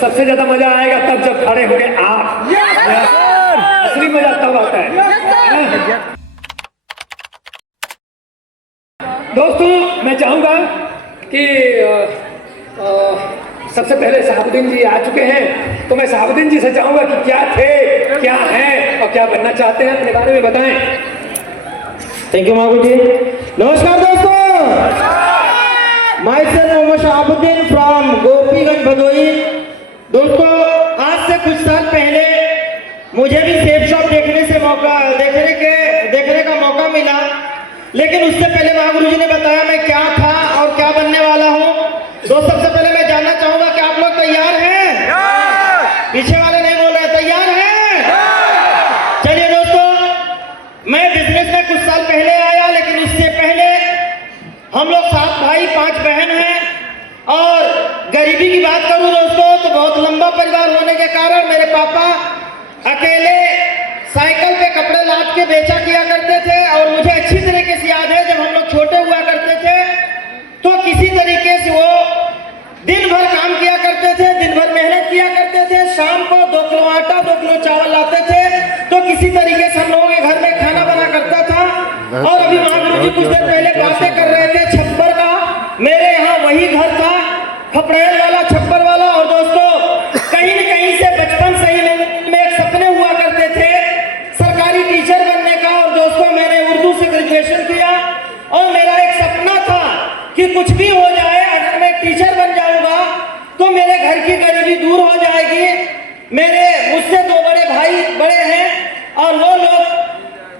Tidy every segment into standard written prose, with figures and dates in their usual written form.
सबसे ज्यादा मजा आएगा तब जब खड़े होंगे आप। असली मजा तब आता है। दोस्तों मैं चाहूंगा कि सबसे पहले शहाबुद्दीन जी आ चुके हैं, तो मैं शहाबुद्दीन जी से चाहूंगा कि क्या थे, क्या हैं और क्या बनना चाहते हैं, अपने बारे में बताएं। Thank you Mahabu ji. नमस्कार दोस्तों, myself Mohammad Shahabuddin from Gopiganj Bhadohi. दोस्तों आज से कुछ साल पहले मुझे भी सेफ शॉप देखने का मौका मिला, लेकिन उससे पहले महागुरु जी ने बताया मैं क्या था और क्या बनने वाला हूँ। तो सबसे पहले मैं जानना चाहूंगा कि आप लोग तैयार हैं? पीछे वाले नहीं बोल रहे, तैयार हैं? चलिए दोस्तों, मैं बिजनेस में कुछ साल पहले आया, लेकिन उससे पहले हम लोग 7 भाई 5 बहन हैं। और गरीबी की बात करूं दोस्तों तो बहुत लंबा परिवार होने के कारण मेरे पापा अकेले साइकिल पे कपड़े लाद के बेचा किया करते थे। और मुझे अच्छी तरीके से याद है जब हम लोग छोटे हुआ करते थे तो किसी तरीके से वो दिन भर काम किया करते थे, दिन भर मेहनत किया करते थे, शाम को 2 किलो आटा 2 किलो चावल लाते थे, तो किसी तरीके से हम लोगों के घर में खाना बना करता था। और अभी महागुरु जी कुछ देर पहले बातें कर रहे थे छप्पर का, मेरे यहाँ वही घर था, खपड़ेल वाला, छप्पर वाला। और दोस्तों कहीं न कहीं से बचपन से ही में एक सपने हुआ करते थे सरकारी टीचर बनने का। और दोस्तों मैंने उर्दू से ग्रेजुएशन किया और मेरा एक सपना था कि कुछ भी हो जाए, अगर मैं टीचर बन जाऊंगा तो मेरे घर की गरीबी दूर हो जाएगी। मेरे मुझसे 2 बड़े भाई बड़े हैं और वो लोग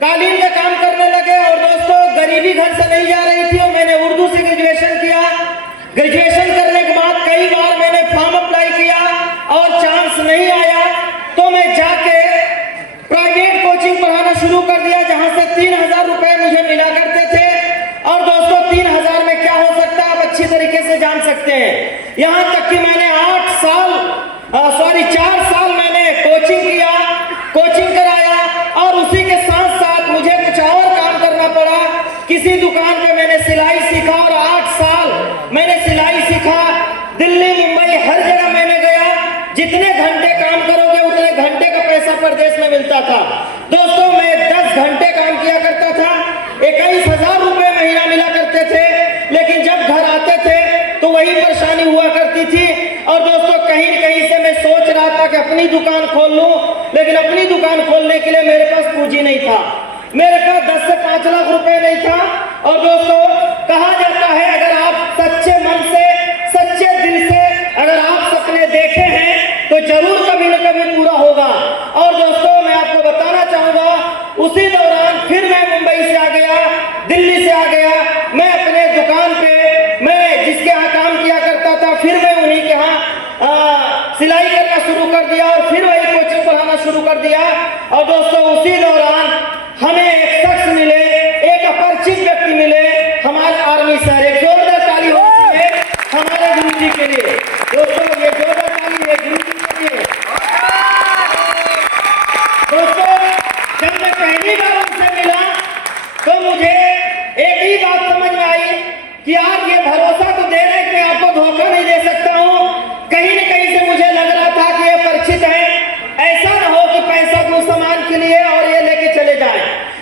कालीन का काम करने लगे। और दोस्तों गरीबी घर से नहीं जा रही थी और मैंने उर्दू से ग्रेजुएशन किया। ग्रेजुएशन करने के बाद कई बार मैंने फॉर्म अप्लाई किया और चांस नहीं आया, तो मैं जाके प्राइवेट कोचिंग पढ़ाना शुरू कर दिया, जहां से 3000 रुपए मुझे मिला करते थे। और दोस्तों 3000 में क्या हो सकता है आप अच्छी तरीके से जान सकते हैं। यहां तक कि मैंने 4 साल मैंने कोचिंग किया, कोचिंग कराया और उसी के साथ साथ मुझे कुछ और काम करना पड़ा। किसी दुकान पे मैंने सिलाई सीखा और 8 साल मैंने सिलाई सीखा। दिल्ली मुंबई हर जगह मैंने गया, जितने घंटे काम करोगे उतने घंटे का पैसा परदेश में मिलता था। दोस्तों मैं 10 घंटे काम किया करता था, 21,000 रुपए महीना मिला करते थे, लेकिन जब घर आते थे तो वही परेशानी हुआ करती थी। और दोस्तों कहीं न कहीं से मैं सोच रहा था कि अपनी दुकान खोल लूं, लेकिन अपनी दुकान खोलने के लिए मेरे पास पूंजी नहीं था, मेरे पास 10 से 5 लाख रुपए नहीं था। और दोस्तों कहा जाता है अगर आप सच्चे मन से, सच्चे दिल से अगर आप सपने देखे हैं तो जरूर कभी न कभी पूरा होगा। और दोस्तों मैं आपको बताना चाहूंगा उसी दौरान फिर मैं मुंबई से आ गया, दिल्ली से आ गया। मैं अपने दुकान पे मैं जिसके यहाँ काम किया करता था फिर मैं उन्हीं के यहाँ सिलाई करना शुरू कर दिया और फिर वही कोचिंग पढ़ाना शुरू कर दिया। और दोस्तों उसी दौरान हमें एक शख्स मिले, एक अपरिचित व्यक्ति मिले, हमारे आर्मी सर। एक जोरदार ताली होती है हमारे गुरु जी के लिए। दोस्तों ये जोरदार ताली है गुरु जी के लिए। दोस्तों जब मैं पहली बार उनसे मिला तो मुझे एक ही बात समझ में आई कि यार ये भरोसा तो दे रहे कि आपको धोखा नहीं दे सकता हूँ। कहीं न कहीं से मुझे लग रहा था कि ये परिचित है, ऐसा ना हो कि पैसा दूं सामान के लिए और ये लेके चले जाए।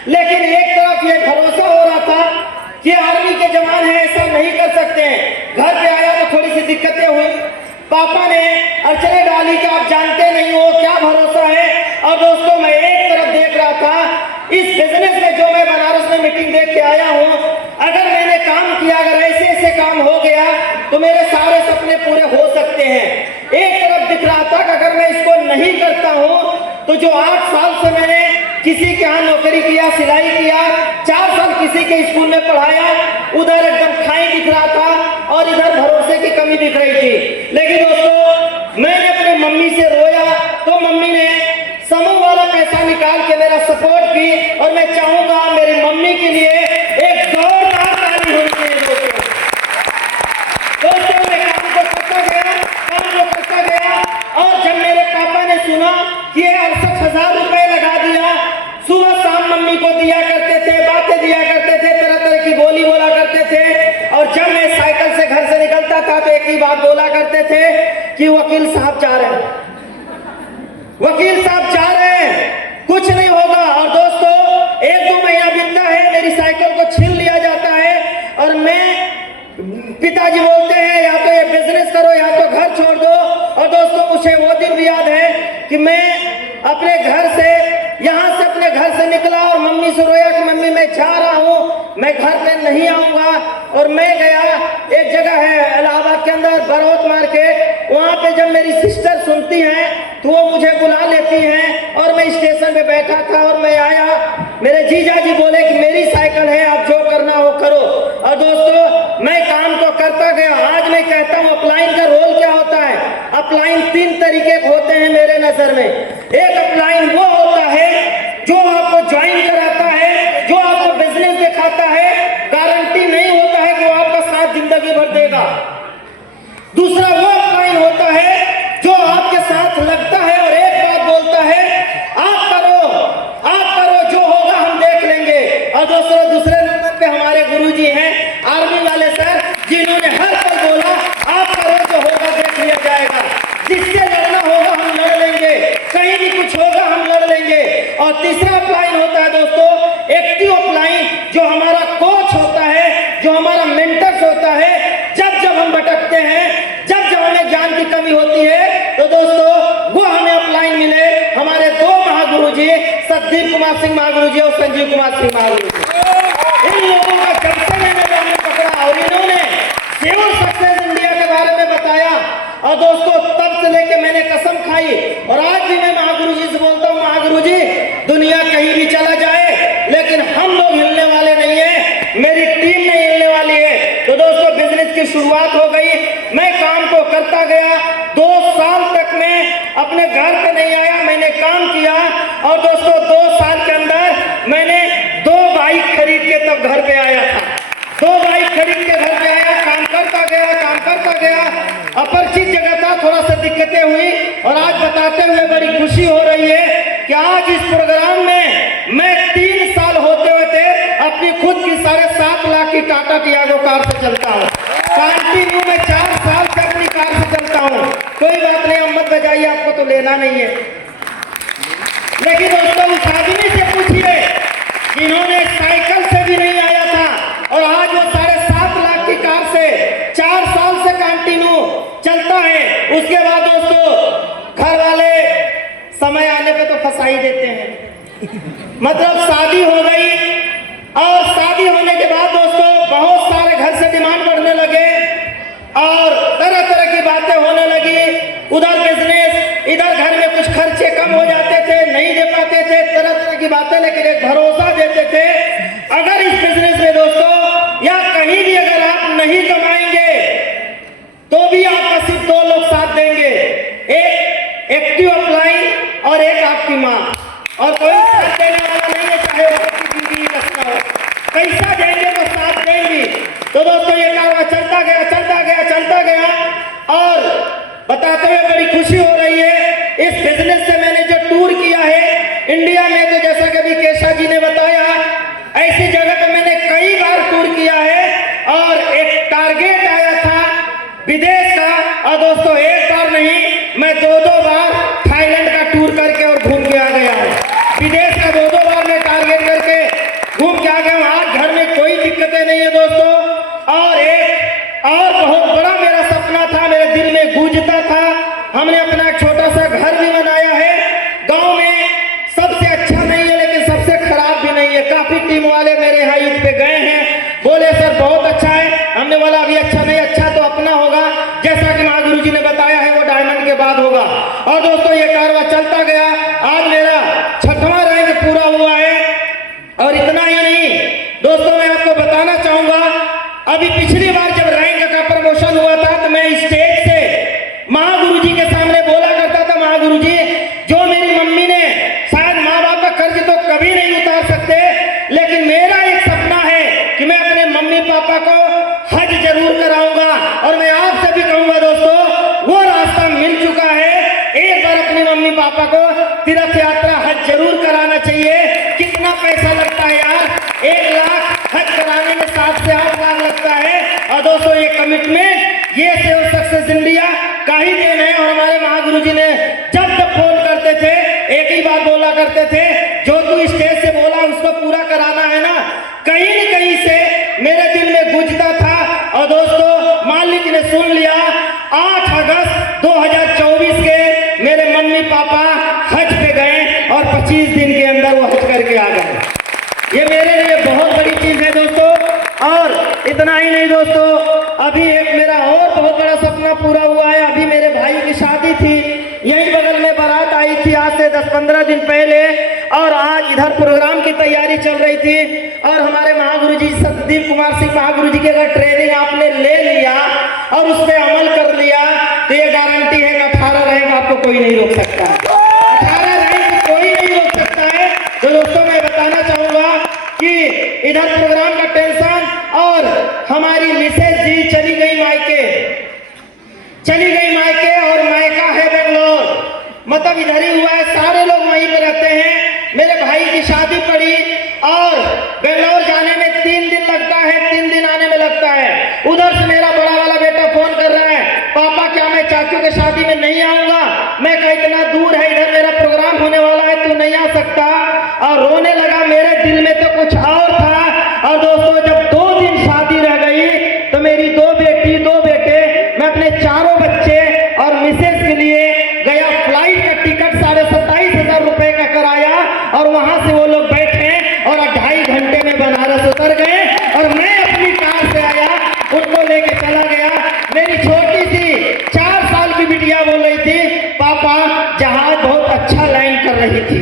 लेकिन एक तरफ ये भरोसा हो रहा था कि आर्मी के जवान हैं, ऐसा नहीं कर सकते हैं। घर पे आया तो थोड़ी सी दिक्कतें हुई, पापा ने अड़चने डाली कि आप जानते नहीं हो क्या भरोसा है। और दोस्तों मैं एक तरफ देख रहा था इस बिजनेस में जो मैं बनारस में मीटिंग देख के आया हूँ, अगर मैंने काम किया, अगर ऐसे काम हो गया तो मेरे सारे सपने पूरे हो सकते हैं। एक तरफ दिख रहा था कि अगर मैं इसको नहीं करता हूँ तो जो 8 साल से मैंने किसी के यहाँ नौकरी किया, सिलाई किया, 4 साल किसी के स्कूल में पढ़ाया, उधर एकदम खाई दिख रहा था और इधर भरोसे की कमी दिख रही थी। लेकिन दोस्तों मैंने अपनी मम्मी से रोया तो मम्मी ने समूह वाला पैसा निकाल के मेरा सपोर्ट की। और मैं चाहूंगा मेरी मम्मी के लिए एक जोरदार ताली होनी चाहिए। दोस्तों मैं काम को करता गया और जब मेरे पापा ने सुना कि 68,000 रुपए लगा दिया, सुबह शाम मम्मी को दिया करते थे, बातें दिया करते थे, तरह तरह की बोली बोला करते थे। और जब मैं साइकिल से घर से निकलता था तो एक ही बात बोला करते थे कि वकील साहब जा रहे हैं, वकील साहब जा रहे हैं, कुछ नहीं होगा। और दोस्तों 1-2 महीना बीतता है, मेरी साइकिल को छीन लिया जाता है और पिताजी बोलते हैं या तो ये बिजनेस करो या तो घर छोड़ दो। और दोस्तों मुझे वो दिन भी याद है कि मैं अपने घर से यहाँ से अपने घर से निकला और मम्मी से रोया कि मम्मी मैं जा रहा हूँ, मैं घर पे नहीं आऊँगा। और मैं गया, एक जगह है इलाहाबाद के अंदर बरौत मार्केट, वहाँ पे जब मेरी सिस्टर सुनती हैं तो वो मुझे बुला लेती हैं और मैं स्टेशन पे बैठा था और मैं आया, मेरे जीजा जी बोले कि मेरी साइकिल है, आप जो करना हो करो। और दोस्तों मैं काम तो करता गया। आज मैं कहता हूँ अपलाइन का रोल क्या होता है। अपलाइन 3 तरीके के होते हैं मेरे नजर में। एक अपलाइन वो होता है जो आपको ज्वाइन कराता है, जो आपको बिजनेस दिखाता है, गारंटी नहीं होता है कि वो आपका साथ जिंदगी भर देगा। दूसरा वो अपलाइन होता है जो आपके साथ लगता है और एक बात बोलता है, आप करो, जो होगा हम देख लेंगे। और दोस्तों दूसरे नंबर पे हमारे गुरुजी हैं आर्मी वाले सर, जिन्होंने हर पल बोला आप करो, जो होगा देख लिया जाएगा, जिससे लड़ना होगा हम लड़ लेंगे, कहीं भी कुछ होगा हम लड़ लेंगे। और तीसरा अपलाइन होता है दोस्तों एक्टिव अपलाइन, जो हमारा कोच होता है, जो हमारा मेंटर्स होता है। जब जब हम भटकते हैं, जब जब हमें ज्ञान की कमी होती है, तो दोस्तों वो हमें अपलाइन मिले हमारे 2 महागुरु जी, सतदीप कुमार सिंह महागुरु जी और संजीव कुमार सिंह महागुरु जी। इन लोगों का जब से मैंने जाने पकड़ा और इन्होंने सेवन सक्सेस इंडिया के बारे में बताया, और दोस्तों तब से लेके मैंने कसम खाई और आज भी मैं महागुरु जी से बोलता हूँ, महागुरु जी दुनिया कहीं भी चला जाए लेकिन हम लोग हिलने वाले नहीं है, मेरी टीम नहीं हिलने वाली है। तो दोस्तों बिजनेस की शुरुआत हो गई, मैं काम को करता गया। 2 साल तक मैं अपने घर पे नहीं आया, मैंने काम किया। और दोस्तों 2 साल के अंदर मैंने 2 बाइक खरीद के तब घर पे आया था। 2 बाइक खरीद के घर पे आया, काम करता गया। अपरिचित जगह था, थोड़ा सा दिक्कतें हुई और आज बताते हुए बड़ी खुशी हो रही है कि आज इस प्रोग्राम में मैं 3 साल होते अपनी खुद की 7.5 लाख की टाटा टियागो कार से चलता हूँ। कंटिन्यू में 4 साल से अपनी कार से चलता हूँ। कोई बात नहीं, अम्मत बजाइए, आपको तो लेना नहीं है। लेकिन दोस्तों उस आदमी से पूछिए जिन्होंने साइकिल से भी नहीं आया था और आज वो 7.5 लाख की कार से 4 साल से कंटिन्यू चलता है। उसके बाद दोस्तों घर वाले समय आने पे तो फंसा ही देते हैं। मतलब शादी हो गई और शादी होने के बाद दोस्तों बहुत सारे घर से डिमांड बढ़ने लगे और तरह तरह की बातें होने लगी। उधर बिजनेस, इधर घर में कुछ खर्चे कम हो जाते थे, नहीं दे पाते थे, तरह तरह की बातें, लेकिन एक भरोसा देते थे अगर इस बिजनेस में दोस्तों या कहीं भी अगर आप नहीं कमाएंगे तो भी आपका सिर्फ 2 लोग साथ देंगे, एक एक्टिव अपलाइन और एक आपकी माँ। और कोई साथ देने वाला नहीं है, चाहे वो आपकी जिंदगी कसना हो, पैसा देंगे तो साथ देंगे। तो दोस्तों ये कारवा चलता गया और बताते हुए बड़ी खुशी हो रही है। इस बिजनेस से मैंने जो टूर किया है इंडिया में, तो जैसा कभी केशा जी ने बताया, ऐसी जगह पे मैंने कई बार टूर किया है और एक टारगेट आया था विदेश का। और दोस्तों एक बार नहीं, मैं 2-2 बार थाईलैंड का टूर करके और घूम के आ गया हूँ। विदेश का 2-2 बार मैं टारगेट करके घूम के आ गया हूँ। आज घर में कोई दिक्कतें नहीं है दोस्तों। और एक और बहुत बड़ा मेरा सपना था, मेरे दिल में गूंजता था, हमने अपना एक छोटा सा घर भी बनाया है गांव में। सबसे अच्छा नहीं है लेकिन सबसे खराब भी नहीं है। काफी टीम वाले मेरे यहाँ ईद पे गए हैं, बोले सर बहुत अच्छा है। हमने बोला अभी अच्छा नहीं, अच्छा तो अपना होगा, जैसा कि महागुरु जी ने बताया है वो डायमंड के बाद होगा। और दोस्तों ये कारवा चलता गया, आज मेरा 6वां रैंक पूरा हुआ है। और इतना ही नहीं दोस्तों, मैं आपको बताना चाहूंगा, अभी पिछली बार जब रैंक का प्रमोशन हुआ था तो मैं स्टेज से महागुरु जी के सामने बोला करता था, महागुरु जी जो मेरी मम्मी ने शायद माँ बाप का कर्ज तो कभी नहीं उतार सकते, लेकिन मेरा एक सपना है कि मैं अपने मम्मी पापा को हज जरूर कराऊंगा। और मैं आपसे भी कहूंगा दोस्तों, वो रास्ता मिल चुका है। एक बार अपनी मम्मी पापा को तीर्थ यात्रा हज जरूर कराना चाहिए। कितना पैसा लगता है यार, 1 लाख हज कराने में 7 से 8 लाख लगता है। और दोस्तों ये कमिटमेंट, ये सेव सक्सेस इंडिया क्या ही देन है। और हमारे महागुरु जी ने जब जब फोन करते थे एक ही बात बोला करते थे, जो तू स्टेज से बोला उसको पूरा कराना है ना। कहीं न कहीं से मेरे दिल में गूंजता था। और दोस्तों मालिक ने सुन लिया। 8 अगस्त 2024 के मेरे मम्मी पापा हज पे गए और 25 दिन के अंदर वो हज करके आ गए। ये मेरे लिए बहुत बड़ी चीज है दोस्तों। और इतना ही नहीं दोस्तों, अभी एक मेरा और बहुत बड़ा सपना पूरा हुआ है। अभी मेरे भाई की शादी थी, यही बगल में बारात आई थी आज से 10-15 दिन पहले, और आज इधर प्रोग्राम की तैयारी चल रही थी। और हमारे महागुरु जी सतदीप कुमार सिंह महागुरु जी की अगर ट्रेनिंग आपने ले लिया और उस पर अमल कर लिया तो ये गारंटी है कि 18 रहेगा, आपको कोई नहीं रोक सकता। 18 रहेगा कोई नहीं रोक सकता है। तो दोस्तों मैं बताना चाहूंगा कि इधर प्रोग्राम का टेंशन, और हमारी मिसेज जी चली गई मायके और मायका है बेंगलोर, मतलब इधर ही हुआ है, सारे लोग वहीं पे रहते हैं। मेरे भाई की शादी पड़ी और बेंगलोर जाने में 3 दिन लगता है, 3 दिन आने में लगता है। उधर से मेरा बड़ा वाला बेटा फोन कर रहा है, पापा क्या मैं चाचू के शादी में नहीं आऊंगा? मैं कहा इतना दूर है, इधर मेरा प्रोग्राम होने वाला है, तू नहीं आ सकता। और रोने लगा। मेरे दिल में तो कुछ और था। और दोस्तों जब 2 दिन शादी रह गई तो मेरी 2 बेटी 2 बेटे, मैं अपने चारों बच्चे और मिसेज के लिए गया। फ्लाइट का टिकट 27,500 रुपए का कराया और वहां से वो लोग बैठे और 2.5 घंटे में बनारस उतर गए। और मैं अपनी कार से आया, उनको लेके चला गया। मेरी छोटी सी 4 साल की बिटिया बोल रही थी, पापा जहाज बहुत अच्छा लैंड कर रही थी।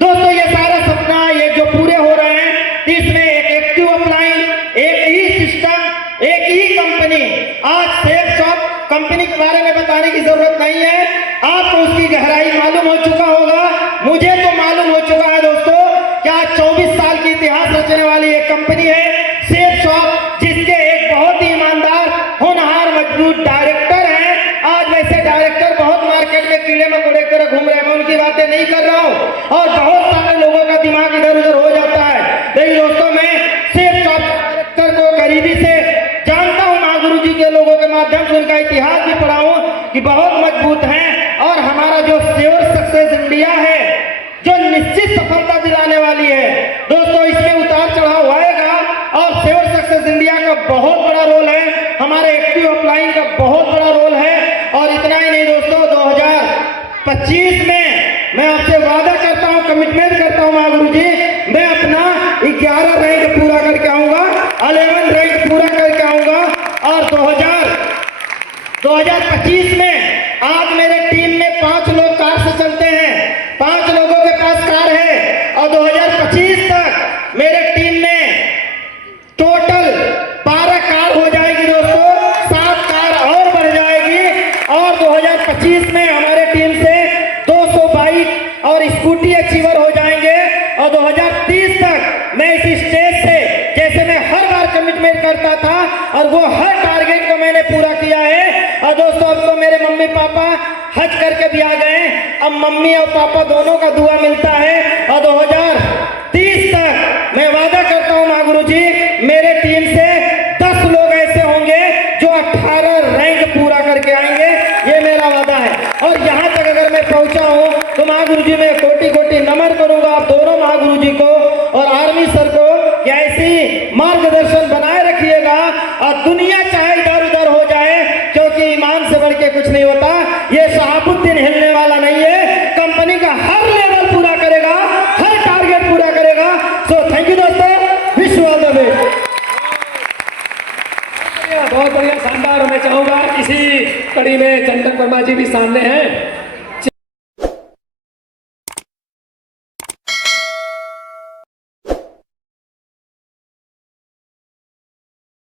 दोस्तों ये सारा सपना ये जो पूरे हो रहे हैं, इसमें एक एक्टिव अपलाइन, एक ही सिस्टम, एक ही कंपनी। आज सेफ शॉप कंपनी के बारे में बताने की जरूरत नहीं है, आपको उसकी गहराई मालूम हो चुका होगा, मुझे तो मालूम हो चुका है दोस्तों। क्या 24 साल की इतिहास रचने वाली एक कंपनी है सेफ शॉप, जिसके एक बहुत ही ईमानदार होनहार मजबूत डायरेक्टर हैं। आज वैसे डायरेक्टर बहुत मार्केट में कीड़े मकोड़े की तरह घूम रहे हैं, मैं उनकी बातें नहीं कर रहा हूँ, और बहुत सारे लोगों का दिमाग इधर उधर हो जाता है। लेकिन दोस्तों मैं सेफ शॉप डायरेक्टर को करीबी से जानता हूँ, महागुरु जी के लोगों के माध्यम से उनका इतिहास भी पढ़ा हूँ कि बहुत मजबूत हैं। और हमारा जो श्योर सक्सेस इंडिया है, जो निश्चित सफलता दिलाने वाली है दोस्तों, इसमें उतार चढ़ाव आएगा। और श्योर सक्सेस इंडिया का बहुत बड़ा रोल है, हमारे एक्टिव अपलाइन का बहुत बड़ा रोल है। और इतना ही नहीं दोस्तों, 2025 में मैं आपसे वादा करता हूं, कमिटमेंट करता हूं महागुरु जी, मैं अपना 11 रैंक पूरा करके आऊंगा, 11 रैंक पूरा करके आऊंगा। और 2025 में आज मेरे टीम में 5 लोग कार से चलते हैं, 5 लोगों के पास कार है। और 2025 तक मेरे टीम में टोटल 12 कार हो जाएगी दोस्तों, 7 कार और बढ़ जाएगी। और 2025 में हमारे टीम से 200 बाइक और स्कूटी अचीवर हो जाएंगे। और 2030 तक मैं इस स्टेज से, जैसे मैं हर बार कमिटमेंट करता था और वो हर टारगेट को मैंने पूरा किया है। और दोस्तों अब तो मेरे मम्मी पापा हज करके भी आ गए, अब मम्मी और पापा दोनों का दुआ मिलता है। और 2030 तक मैं वादा करता हूँ महागुरु जी, मेरे टीम से 10 लोग ऐसे होंगे जो 18 रैंक पूरा करके आएंगे, ये मेरा वादा है। और यहाँ तक अगर मैं पहुंचा हूँ तो महागुरु जी मैं कोटि कोटि नमन करूंगा आप दोनों महागुरु जी को और आर्मी सर को, कि ऐसी मार्गदर्शन बनाए रखिएगा। और दुनिया चाहे इधर उधर हो जाए, क्योंकि ईमान से बढ़ के कुछ नहीं होता। ये शहाबुद्दीन हिलने वाला नहीं है, कंपनी का हर लेवल पूरा करेगा, हर टारगेट पूरा करेगा। सो थैंक यू दोस्तों, wish you all the best. बहुत बढ़िया, शानदार। मैं चाहूंगा इसी कड़ी में चंदन वर्मा जी भी सामने हैं।